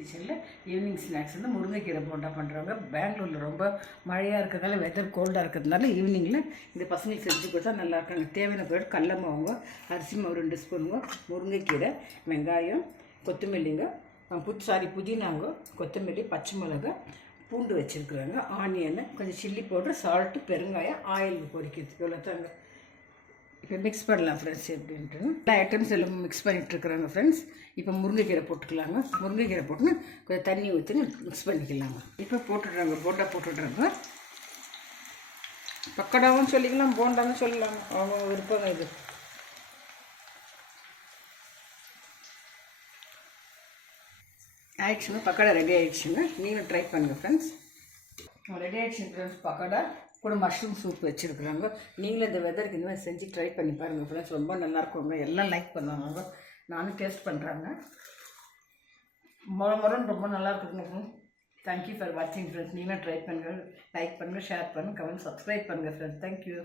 கிச்சனில் evening snacks வந்து முருங்கைக்கீரை போண்டா பண்ணுறவங்க. பெங்களூரில் ரொம்ப மழையாக இருக்கிறதுனால வெதர் கோல்டாக இருக்கிறதுனால ஈவினிங்கில் இந்த பசங்களுக்கு செஞ்சு கொடுத்தா நல்லா இருக்காங்க. தேவையான பொருள் கடல மாவுங்க, அரிசி மாவு 2 ஸ்பூனுங்க, முருங்கைக்கீரை, வெங்காயம், கொத்தமல்லிங்க, புதினாங்க, கொத்தமல்லி, பச்சை மிளகா, பூண்டு வச்சுருக்குறாங்க, ஆனியன், கொஞ்சம் சில்லி பவுடர், சால்ட்டு, பெருங்காயம், ஆயில் பொரிக்கிறதுக்கு இவ்வளோ தாங்க. இப்போ மிக்ஸ் பண்ணலாம் ஃப்ரெண்ட்ஸ். எப்படின்ட்டு எல்லா ஐட்டம்ஸ் எல்லாம் மிக்ஸ் பண்ணிகிட்ருக்குறாங்க ஃப்ரெண்ட்ஸ். இப்போ முருங்கைக்கீரை போட்டுக்கலாங்க. முருங்கைக்கீரை போட்டுன்னு கொஞ்சம் தண்ணி ஊற்றின்னு மிக்ஸ் பண்ணிக்கலாங்க. இப்போ போட்டுடுறாங்க, போண்டா போட்டுடுறாங்க. பக்கடாவும் சொல்லிக்கலாம், போண்டாவும் சொல்லலாங்க, அவங்க விருப்பம் இது. ஆயிடுச்சுங்க, பக்கடா ரெடி ஆகிடுச்சுங்க. நீங்களும் ட்ரை பண்ணுங்கள் ஃப்ரெண்ட்ஸ். ரெடி ஆகிடுச்சுங்க ஃப்ரெண்ட்ஸ். பக்கடா கூட மஷ்ரூம் சூப் வச்சுருக்குறாங்க. நீங்களும் இந்த வெதருக்கு இந்த மாதிரி செஞ்சு ட்ரை பண்ணி பாருங்கள் ஃப்ரெண்ட்ஸ். ரொம்ப நல்லாயிருக்குங்க. எல்லாம் லைக் பண்ணுவாங்க, நானும் டேஸ்ட் பண்ணுறாங்க. முறைன்னு ரொம்ப நல்லா இருக்குங்க ஃப்ரெண்ட்ஸ். தேங்க்யூ ஃபார் வாட்சிங் ஃப்ரெண்ட்ஸ். நீங்களும் ட்ரை பண்ணுங்கள், லைக் பண்ணுங்கள், ஷேர் பண்ணுங்கள், கமெண்ட், சப்ஸ்கிரைப் பண்ணுங்கள் ஃப்ரெண்ட்ஸ். தேங்க்யூ.